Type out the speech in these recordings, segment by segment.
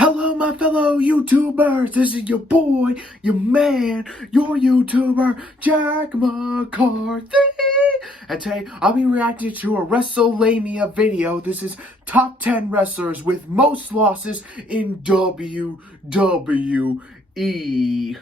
Hello, my fellow YouTubers. This is your boy, your man, your YouTuber, Jack McCarthy. And today, I'll be reacting to a WrestleMania video. This is top 10 wrestlers with most losses in WWE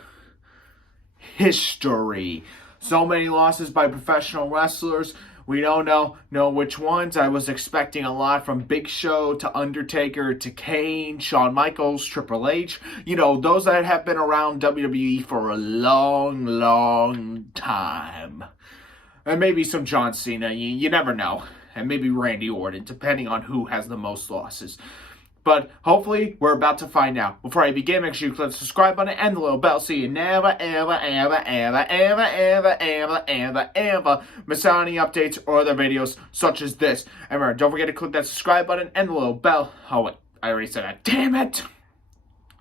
history. So many losses by professional wrestlers. We don't know which ones. I was expecting a lot from Big Show to Undertaker to Kane, Shawn Michaels, Triple H. You know, those that have been around WWE for a long time. And maybe some John Cena. You never know. And maybe Randy Orton, depending on who has the most losses. But hopefully, we're about to find out. Before I begin, make sure you click the subscribe button and the little bell so you never, ever miss out on any updates or other videos such as this. And remember, don't forget to click that subscribe button and the little bell. Oh, wait, I already said that. Damn it!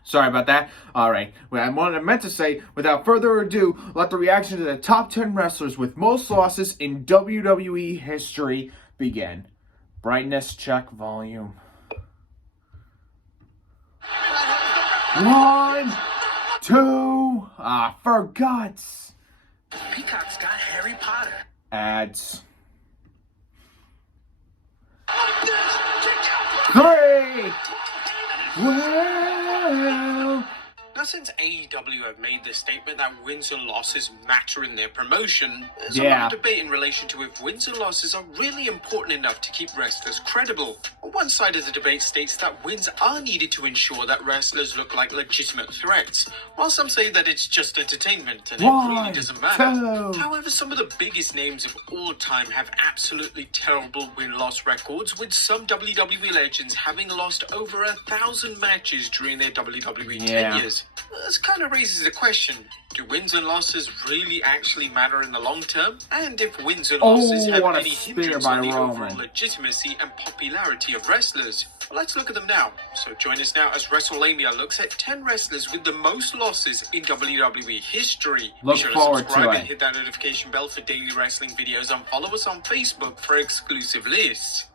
Sorry about that. Alright, what I meant to say, without further ado, let the reaction to the top 10 wrestlers with most losses in WWE history begin. Brightness check, volume. 1, 2, for guts. Peacock's got Harry Potter. Ads. 3. Well. Now, since AEW have made the statement that wins and losses matter in their promotion, there's a lot of debate in relation to if wins and losses are really important enough to keep wrestlers credible. One side of the debate states that wins are needed to ensure that wrestlers look like legitimate threats, while some say that it's just entertainment and it really doesn't matter. However, some of the biggest names of all time have absolutely terrible win-loss records, with some WWE legends having lost over 1,000 matches during their WWE tenures. This kind of raises the question, do wins and losses really actually matter in the long term? And if wins and losses have any hindrance on the overall legitimacy and popularity of wrestlers? Well, let's look at them now. So join us now as WrestleMania looks at 10 wrestlers with the most losses in WWE history. Look Be sure forward to subscribe to it. and hit that notification bell for daily wrestling videos, and follow us on Facebook for exclusive lists.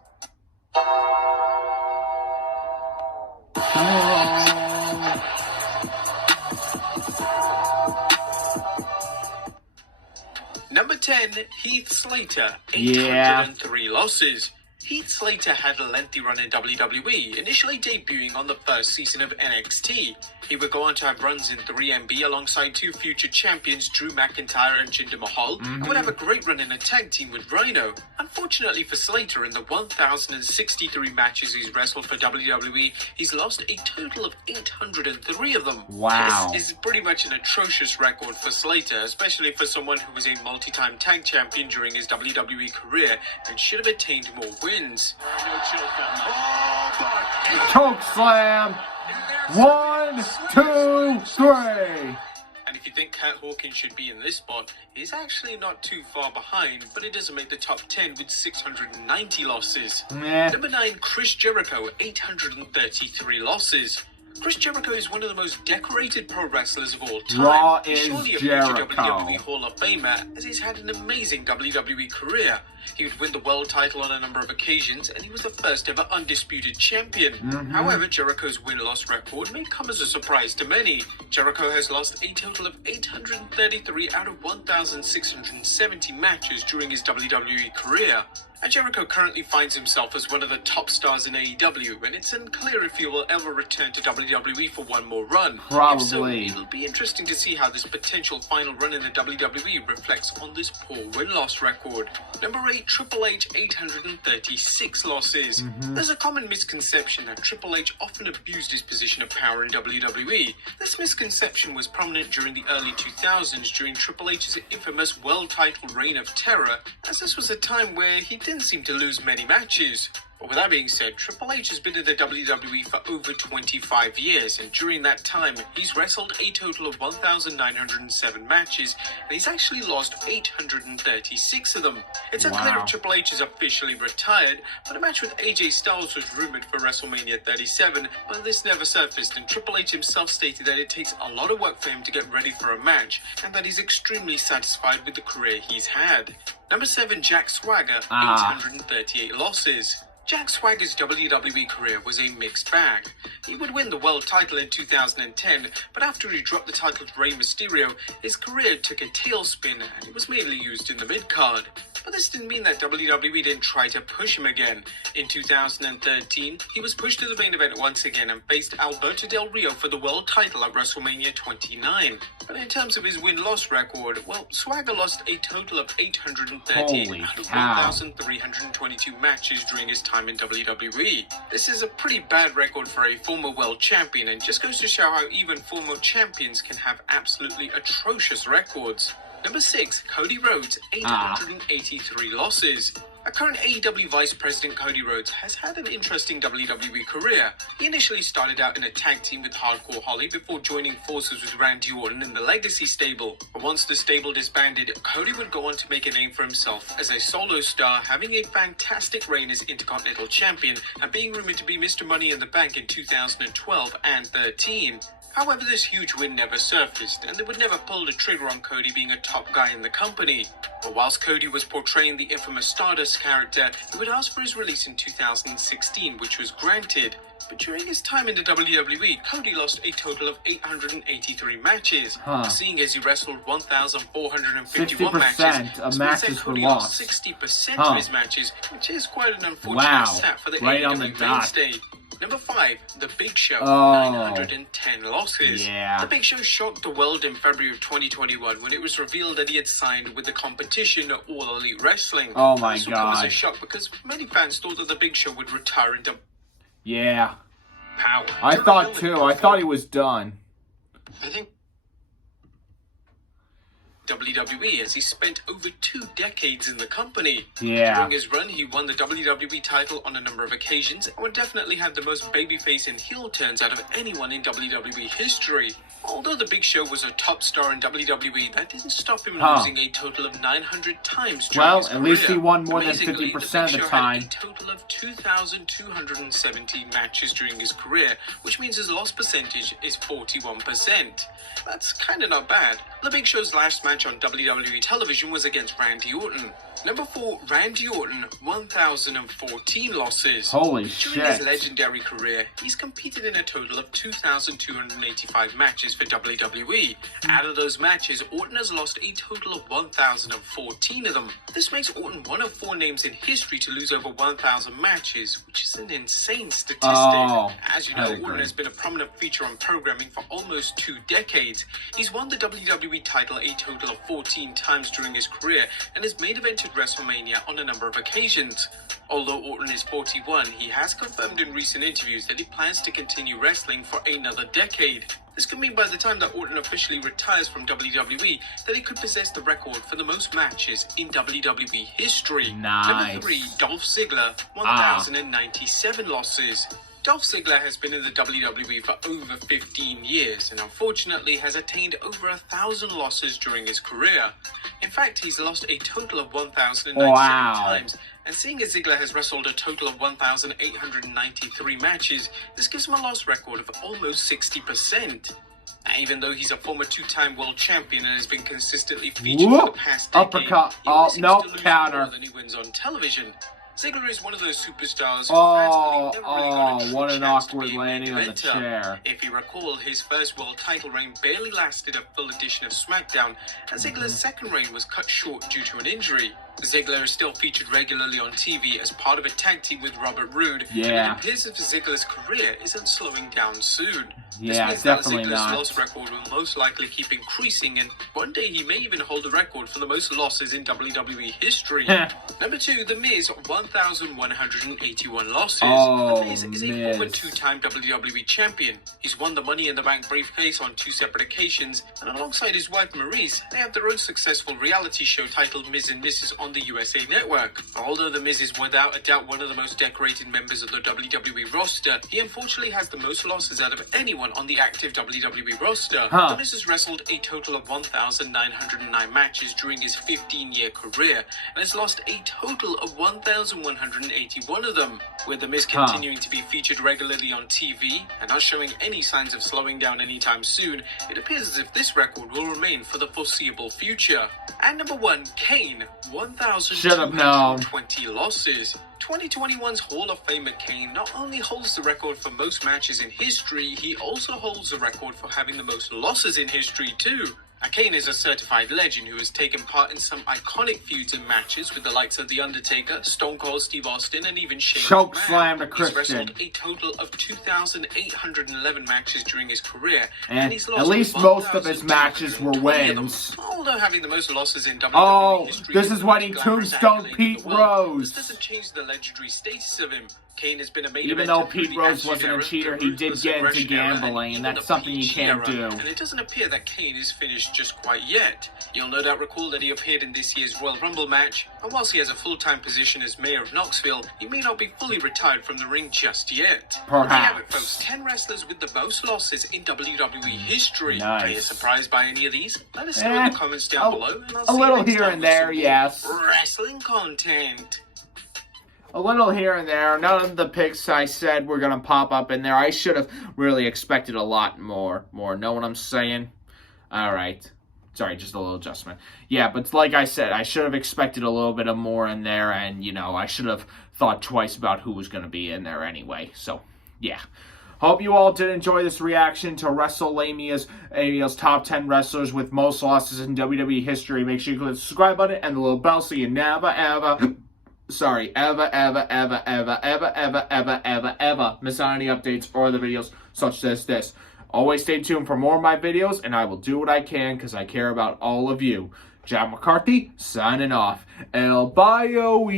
Number 10, Heath Slater, 803 losses. Heath Slater had a lengthy run in WWE, initially debuting on the first season of NXT. He would go on to have runs in 3MB alongside two future champions Drew McIntyre and Jinder Mahal, and would have a great run in a tag team with Rhino. Unfortunately for Slater, in the 1,063 matches he's wrestled for WWE, he's lost a total of 803 of them. Wow. This is pretty much an atrocious record for Slater, especially for someone who was a multi-time tag champion during his WWE career and should have attained more wins. Choke slam. 1, 2, 3. And if you think Kurt Hawkins should be in this spot, he's actually not too far behind, but it doesn't make the top 10 with 690 losses. Number 9, Chris Jericho, 833 losses. Chris Jericho is one of the most decorated pro wrestlers of all time. Raw He's is surely a Jericho. future WWE Hall of Famer, as he's had an amazing WWE career. He would win the world title on a number of occasions, and he was the first ever undisputed champion. However, Jericho's win-loss record may come as a surprise to many. Jericho has lost a total of 833 out of 1,670 matches during his WWE career. And Jericho currently finds himself as one of the top stars in AEW, and it's unclear if he will ever return to WWE for one more run. Probably. If so, it'll be interesting to see how this potential final run in the WWE reflects on this poor win-loss record. Number 8, Triple H, 836 losses. There's a common misconception that Triple H often abused his position of power in WWE. This misconception was prominent during the early 2000s during Triple H's infamous world title reign of terror, as this was a time where he didn't seem to lose many matches. But with that being said, Triple H has been in the WWE for over 25 years, and during that time, he's wrestled a total of 1,907 matches, and he's actually lost 836 of them. It's unclear if Triple H is officially retired, but a match with AJ Styles was rumored for WrestleMania 37, but this never surfaced, and Triple H himself stated that it takes a lot of work for him to get ready for a match, and that he's extremely satisfied with the career he's had. Number 7, Jack Swagger, 838 losses. Jack Swagger's WWE career was a mixed bag. He would win the world title in 2010, but after he dropped the title to Rey Mysterio, his career took a tailspin and he was mainly used in the mid-card. But this didn't mean that WWE didn't try to push him again. In 2013, he was pushed to the main event once again and faced Alberto Del Rio for the world title at WrestleMania 29. But in terms of his win-loss record, well, Swagger lost a total of 838 out of 1,322 matches during his time in WWE. This is a pretty bad record for a former world champion and just goes to show how even former champions can have absolutely atrocious records. Number 6, Cody Rhodes, 883 losses. Current AEW Vice President Cody Rhodes has had an interesting WWE career. He initially started out in a tag team with Hardcore Holly before joining forces with Randy Orton in the Legacy stable. But once the stable disbanded, Cody would go on to make a name for himself as a solo star, having a fantastic reign as Intercontinental Champion and being rumored to be Mr. Money in the Bank in 2012 and 13. However, this huge win never surfaced, and they would never pull the trigger on Cody being a top guy in the company. But whilst Cody was portraying the infamous Stardust character, he would ask for his release in 2016, which was granted. But during his time in the WWE, Cody lost a total of 883 matches. Seeing as he wrestled 1,451 matches, of matches were lost. 60% of his matches, which is quite an unfortunate stat for the AEW mainstay. Number 5, The Big Show, 910 losses. The Big Show shocked the world in February of 2021 when it was revealed that he had signed with the competition All Elite Wrestling. Oh my this God. was a shock because many fans thought that The Big Show would retire into power. I thought too. I thought he was done. I think WWE as he spent over 2 decades in the company. During his run, he won the WWE title on a number of occasions and would definitely have the most babyface and heel turns out of anyone in WWE history. Although the Big Show was a top star in WWE, that didn't stop him losing a total of 900 times during his career. At least he won more than 50% of the time. Had a total of 2,270 matches during his career, which means his loss percentage is 41%. That's kind of not bad. The Big Show's last match on WWE television was against Randy Orton. Number 4, Randy Orton, 1,014 losses. Holy shit. During his legendary career, he's competed in a total of 2,285 matches for WWE. Out of those matches, Orton has lost a total of 1,014 of them. This makes Orton one of 4 names in history to lose over 1,000 matches, which is an insane statistic. As you know, Orton has been a prominent feature on programming for almost 2 decades. He's won the WWE title a total of 14 times during his career and has main evented WrestleMania on a number of occasions. Although Orton is 41, he has confirmed in recent interviews that he plans to continue wrestling for another decade. This could mean by the time that Orton officially retires from WWE, that he could possess the record for the most matches in WWE history. Number 3, Dolph Ziggler, 1,097 losses. Dolph Ziggler has been in the WWE for over 15 years and unfortunately has attained over 1,000 losses during his career. In fact, he's lost a total of 1,097 times, and seeing as Ziggler has wrestled a total of 1,893 matches, this gives him a loss record of almost 60%. Now, even though he's a former 2-time world champion and has been consistently featured for the past decade, he always seems to lose more than he wins on television. Ziggler is one of those superstars who never really got a true what an chance to awkward be a landing on the main eventer. chair. If you recall, his first world title reign barely lasted a full edition of SmackDown, and Ziggler's second reign was cut short due to an injury. Ziggler is still featured regularly on TV as part of a tag team with Robert Roode, and it appears as if Ziggler's career isn't slowing down soon. This means definitely that Ziggler's not. loss record will most likely keep increasing, and one day he may even hold the record for the most losses in WWE history. Number 2, The Miz, 1,181 losses. The Miz is a former 2-time WWE champion. He's won the Money in the Bank briefcase on 2 separate occasions, and alongside his wife Maryse, they have their own successful reality show titled Miz and Mrs. on the USA Network. Although The Miz is without a doubt one of the most decorated members of the WWE roster, he unfortunately has the most losses out of anyone on the active WWE roster. The Miz has wrestled a total of 1,909 matches during his 15-year career, and has lost a total of 1,181 of them. With The Miz continuing to be featured regularly on TV, and not showing any signs of slowing down anytime soon, it appears as if this record will remain for the foreseeable future. And number 1, Kane, Should have known. 1,220 losses. 2021's Hall of Famer Kane not only holds the record for most matches in history, he also holds the record for having the most losses in history too. Kane is a certified legend who has taken part in some iconic feuds and matches with the likes of The Undertaker, Stone Cold Steve Austin, and even Shane Choke McMahon. slam to He's Christian. wrestled a total of 2,811 matches during his career, And he's lost at least most of his matches were 1,220 of them. wins. Although having the most losses in WWE Oh, history this is is the when he most glamorous tombstone accolade in Pete the world, Rose. this doesn't change the legendary status of him. Kane has been a main Even eventer though through Pete the Rose Attitude wasn't a Era, cheater, the he did Ruthless get into Aggression Era, gambling, and even that's the something you Peach can't Era. do. And it doesn't appear that Kane is finished just quite yet. You'll no doubt recall that he appeared in this year's Royal Rumble match, and whilst he has a full-time position as mayor of Knoxville, he may not be fully retired from the ring just yet. There you have it, folks. 10 wrestlers with the most losses in WWE history. Nice. Are you surprised by any of these? Let us know in the comments down below, and I'll a see you little next here time and with there, some more yes. wrestling content. A little here and there. None of the picks I said were going to pop up in there. I should have really expected a lot more. Know what I'm saying? All right. Sorry, just a little adjustment. Yeah, but like I said, I should have expected a little bit of more in there, and, I should have thought twice about who was going to be in there anyway. So, yeah. Hope you all did enjoy this reaction to WrestleMania's top 10 wrestlers with most losses in WWE history. Make sure you click the subscribe button and the little bell so you never, ever miss out on any updates or the videos such as this. Always stay tuned for more of my videos, and I will do what I can because I care about all of you. Jack McCarthy, signing off. El Bye-o-wee.